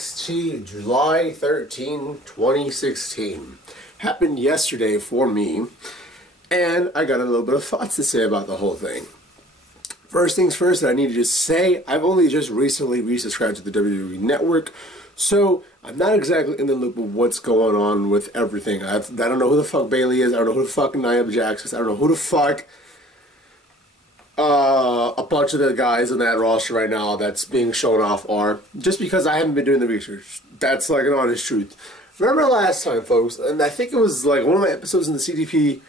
NXT July 13, 2016. Happened yesterday for me, and I got a little bit of thoughts to say about the whole thing. First things first, I need to just say, I've only just recently resubscribed to the WWE Network, so I'm not exactly in the loop of what's going on with everything. I don't know who the fuck Bayley is, I don't know who the fuck Nia Jax is, I don't know who the fuck a bunch of the guys in that roster right now that's being shown off are, just because I haven't been doing the research. That's like an honest truth. Remember last time, folks, and I think it was like one of my episodes in the CDP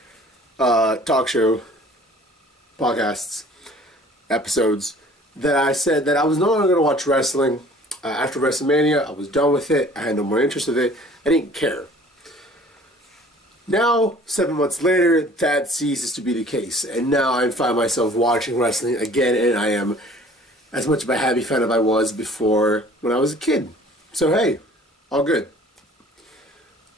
talk show podcasts episodes that I said that I was no longer going to watch wrestling after WrestleMania. I was done with it. I had no more interest in it. I didn't care. Now, 7 months later, that ceases to be the case. And now I find myself watching wrestling again, and I am as much of a happy fan as I was before when I was a kid. So hey, all good.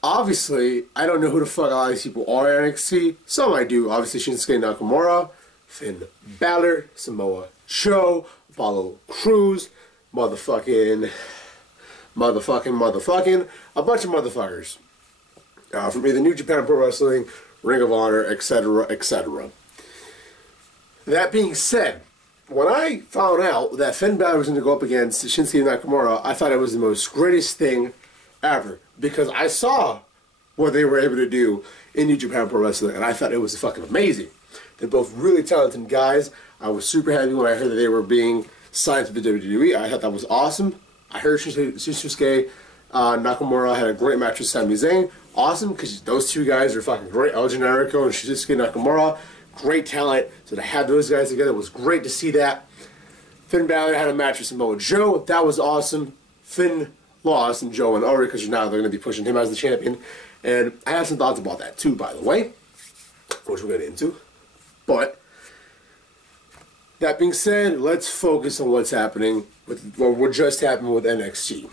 Obviously, I don't know who the fuck a lot of these people are at NXT. Some I do. Obviously, Shinsuke Nakamura, Finn Balor, Samoa Joe, Apollo Crews, motherfucking, a bunch of motherfuckers. From either New Japan Pro Wrestling, Ring of Honor, etc., etc. That being said, when I found out that Finn Balor was going to go up against Shinsuke Nakamura, I thought it was the most greatest thing ever. Because I saw what they were able to do in New Japan Pro Wrestling, and I thought it was fucking amazing. They're both really talented guys. I was super happy when I heard that they were being signed to the WWE. I thought that was awesome. I heard Shinsuke Nakamura had a great match with Sami Zayn. Awesome, because those two guys are fucking great. El Generico and Shinsuke Nakamura, great talent. So to have those guys together was great to see that. Finn Balor had a match with Samoa Joe. That was awesome. Finn lost, and Joe went over because now they're going to be pushing him as the champion. And I have some thoughts about that too, by the way, which we'll get into. But that being said, let's focus on what's happening with what just happened with NXT.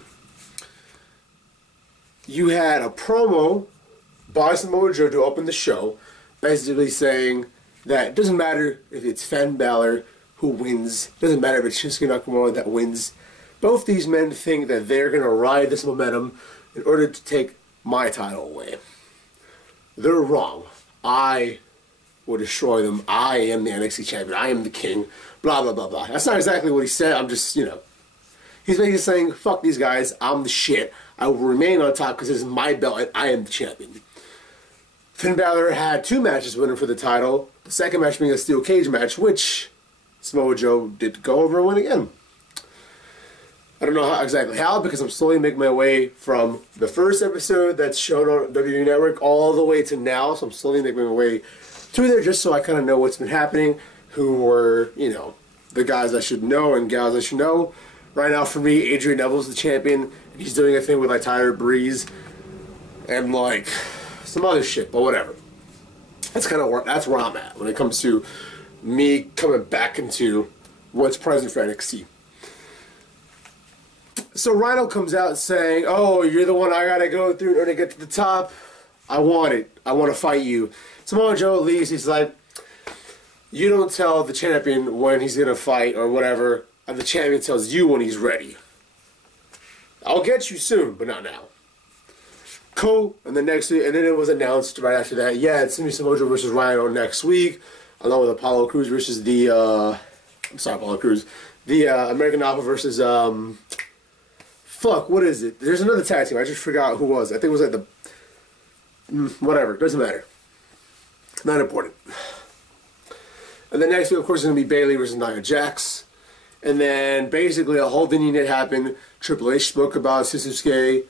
You had a promo by Samoa Joe to open the show, basically saying that it doesn't matter if it's Finn Balor who wins, it doesn't matter if it's Shinsuke Nakamura that wins. Both these men think that they're going to ride this momentum in order to take my title away. They're wrong. I will destroy them. I am the NXT champion. I am the king. Blah, blah, blah, blah. That's not exactly what he said. I'm just, you know. He's basically saying, fuck these guys. I'm the shit. I will remain on top because this is my belt and I am the champion. Finn Balor had 2 matches winning for the title. The second match being a steel cage match, which Samoa Joe did go over and win again. I don't know exactly how, because I'm slowly making my way from the first episode that's shown on WWE Network all the way to now. So I'm slowly making my way to there just so I kind of know what's been happening, who were, you know, the guys I should know and gals I should know. Right now, for me, Adrian Neville's the champion, and he's doing a thing with, like, Tyler Breeze and, like, some other shit, but whatever. That's kind of where I'm at when it comes to me coming back into what's present for NXT. So Rhino comes out saying, oh, you're the one I gotta go through in order to get to the top. I want it. I want to fight you. Samoa Joe leaves. He's like, you don't tell the champion when he's gonna fight or whatever. And the champion tells you when he's ready. I'll get you soon, but not now. Cool. And then next week, and then it was announced right after that, yeah, it's gonna be Samoa Joe versus Rhino next week, along with Apollo Crews versus the Apollo Crews, the American Alpha versus fuck, what is it? There's another tag team. I just forgot who it was. I think it was like the whatever. Doesn't matter. Not important. And then next week, of course, is gonna be Bayley versus Nia Jax. And then basically a whole vignette happened. Triple H spoke about Shinsuke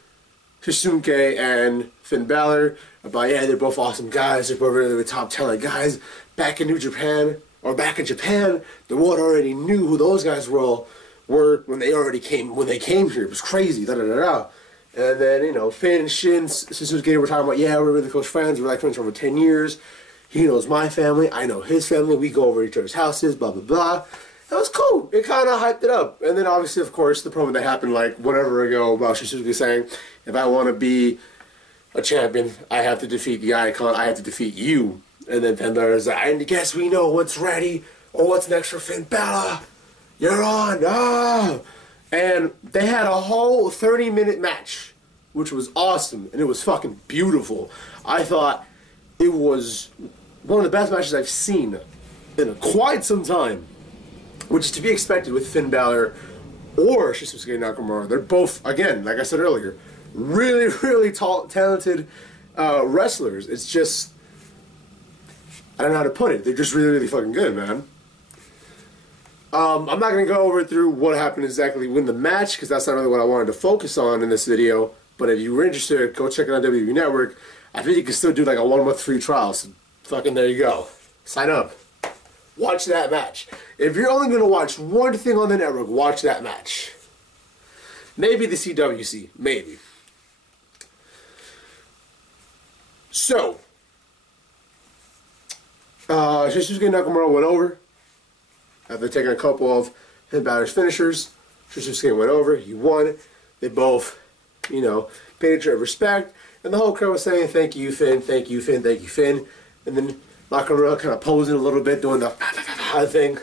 and Finn Balor. About, yeah, they're both awesome guys. They're both really top talent guys. Back in New Japan, or back in Japan, the world already knew who those guys were when they came here. It was crazy. Da da da da. And then, you know, Finn and Shinsuke were talking about, yeah, we're really close friends. We're like friends for over 10 years. He knows my family. I know his family. We go over to each other's houses. Blah blah blah. That was cool. It kind of hyped it up. And then obviously, of course, the promo that happened like whatever ago about Shinsuke saying, if I want to be a champion, I have to defeat the icon. I have to defeat you. And then Finn Balor is like, I guess we know what's ready or what's next for Finn Balor. You're on. Ah. And they had a whole 30-minute match, which was awesome, and it was fucking beautiful. I thought it was one of the best matches I've seen in quite some time, which is to be expected with Finn Balor or Shinsuke Nakamura. They're both, again, like I said earlier, really, really talented wrestlers. It's just, I don't know how to put it. They're just really, really fucking good, man. I'm not going to go through what happened exactly in the match, because that's not really what I wanted to focus on in this video. But if you were interested, go check it on WWE Network. I think you can still do like a 1-month free trial. So fucking there you go. Sign up. Watch that match. If you're only going to watch one thing on the network, watch that match. Maybe the CWC. Maybe. So, Shinsuke Nakamura went over. After taking a couple of Finn Balor's finishers, Shinsuke went over. He won. They both, you know, paid each other respect. And the whole crowd was saying, thank you, Finn, thank you, Finn, thank you, Finn. And then Nakamura kind of posing a little bit, doing the thing.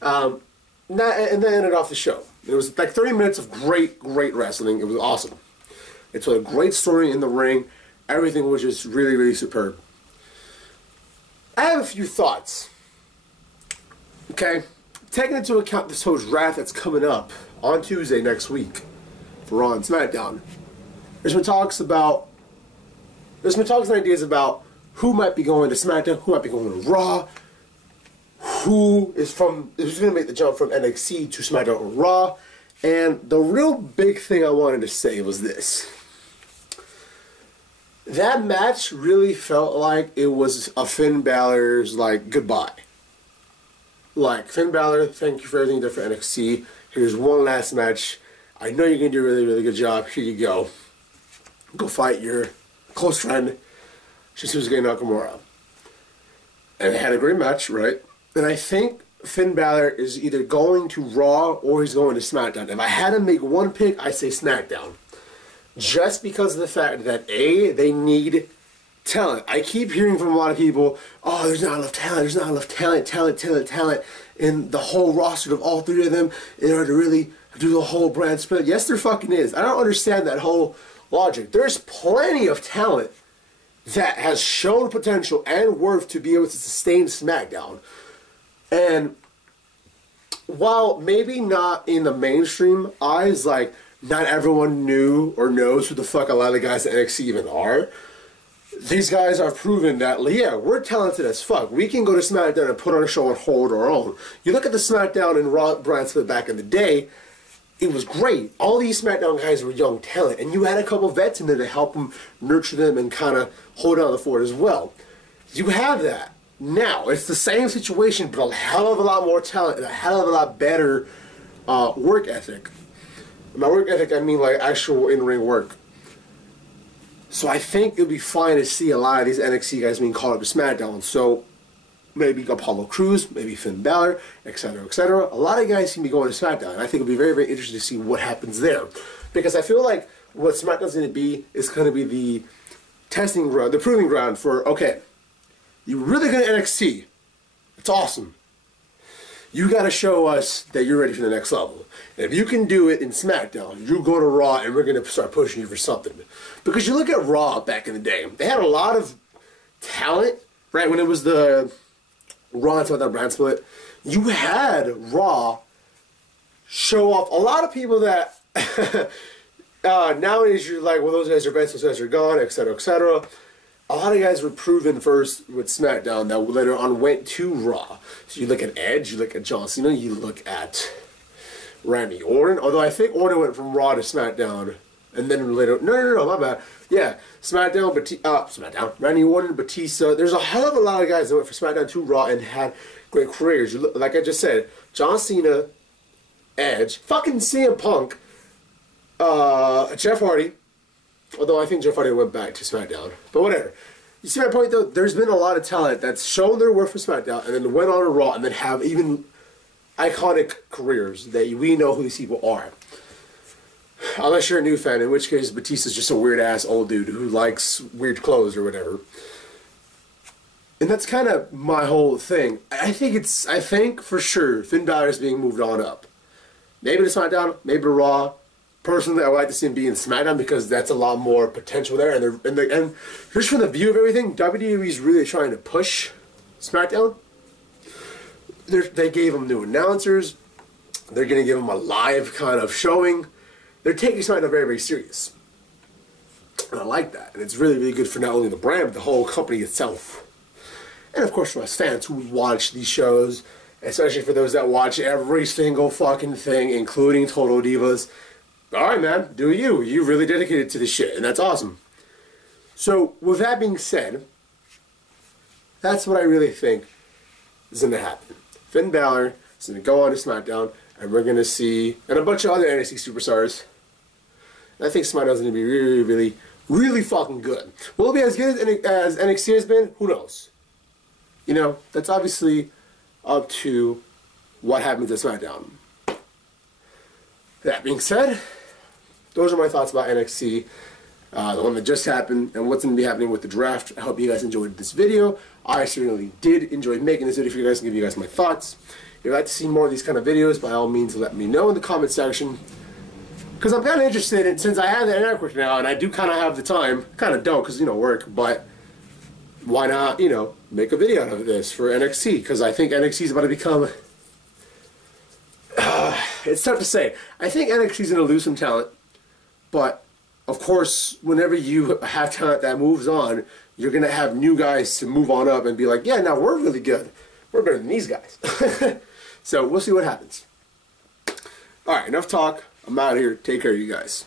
And then ended off the show. It was like 30 minutes of great, great wrestling. It was awesome. It told a great story in the ring. Everything was just really, really superb. I have a few thoughts. Okay? Taking into account this whole draft that's coming up on Tuesday next week for Raw and SmackDown, there's been talks and ideas about who might be going to SmackDown, who might be going to Raw, who's going to make the jump from NXT to SmackDown or Raw. And the real big thing I wanted to say was this. That match really felt like it was a Finn Balor's, like, goodbye. Like, Finn Balor, thank you for everything you did for NXT. Here's one last match. I know you're going to do a really, really good job. Here you go. Go fight your close friend, Shinsuke Nakamura. And they had a great match, right? And I think Finn Balor is either going to Raw or he's going to SmackDown. If I had to make one pick, I'd say SmackDown. Just because of the fact that, A, they need talent. I keep hearing from a lot of people, oh, there's not enough talent, there's not enough talent in the whole roster of all three of them in order to really do the whole brand split. Yes, there fucking is. I don't understand that whole logic. There's plenty of talent that has shown potential and worth to be able to sustain SmackDown. And while maybe not in the mainstream eyes, like, not everyone knew or knows who the fuck a lot of the guys at NXT even are, these guys have proven that, yeah, we're talented as fuck. We can go to SmackDown and put on a show and hold our own. You look at the SmackDown and Raw brand split back in the day, it was great. All these SmackDown guys were young talent, and you had a couple vets in there to help them, nurture them, and kind of hold on to the fort as well. You have that. Now, it's the same situation, but a hell of a lot more talent and a hell of a lot better work ethic. By work ethic, I mean like actual in-ring work. So I think it would be fine to see a lot of these NXT guys being called up to SmackDown. So maybe Apollo Crews, maybe Finn Balor, etc., etc. A lot of guys seem to be going to SmackDown. And I think it would be very, very interesting to see what happens there. Because I feel like what SmackDown's going to be is going to be the testing ground, the proving ground for, okay, you're really good at NXT. It's awesome. You got to show us that you're ready for the next level. And if you can do it in SmackDown, you go to Raw and we're going to start pushing you for something. Because you look at Raw back in the day, they had a lot of talent, right? When it was the Raw and SmackDown brand split, you had Raw show off a lot of people that nowadays you're like, well, those guys are best, those guys are gone, etc., etc. A lot of guys were proven first with SmackDown that later on went to Raw. So you look at Edge, you look at John Cena, you look at Randy Orton. Although I think Orton went from Raw to SmackDown, and then later, no, my bad. Yeah, SmackDown, Randy Orton, Batista. There's a hell of a lot of guys that went from SmackDown to Raw and had great careers. You look, like I just said, John Cena, Edge, fucking CM Punk, Jeff Hardy. Although I think Jeff Hardy went back to SmackDown. But whatever. You see my point, though? There's been a lot of talent that's shown their worth for SmackDown and then went on to Raw and then have even iconic careers that we know who these people are. Unless you're a new fan, in which case Batista's just a weird-ass old dude who likes weird clothes or whatever. And that's kind of my whole thing. I think for sure Finn Balor is being moved on up. Maybe to SmackDown, maybe to Raw. Personally, I would like to see him be in SmackDown because that's a lot more potential there. And just from the view of everything, WWE is really trying to push SmackDown. They gave him new announcers. They're going to give him a live kind of showing. They're taking SmackDown very, very serious. And I like that. And it's really, really good for not only the brand, but the whole company itself. And of course for us fans who watch these shows, especially for those that watch every single fucking thing, including Total Divas. Alright, man, do you. You really dedicated to this shit, and that's awesome. So, with that being said, that's what I really think is going to happen. Finn Balor is going to go on to SmackDown, and we're going to see, and a bunch of other NXT superstars. And I think SmackDown's going to be really, really, really fucking good. Will it be as good as NXT has been? Who knows? You know, that's obviously up to what happens at SmackDown. That being said, those are my thoughts about NXT, the one that just happened, and what's going to be happening with the draft. I hope you guys enjoyed this video. I certainly did enjoy making this video for you guys and give you guys my thoughts. If you'd like to see more of these kind of videos, by all means, let me know in the comment section. Because I'm kind of interested in, since I have the network now, and I do kind of have the time, kind of don't because, you know, work, but why not, you know, make a video out of this for NXT? Because I think NXT is about to become... it's tough to say. I think NXT is going to lose some talent, but of course, whenever you have talent that moves on, you're going to have new guys to move on up and be like, yeah, now we're really good. We're better than these guys. So we'll see what happens. Alright, enough talk. I'm out of here. Take care of you guys.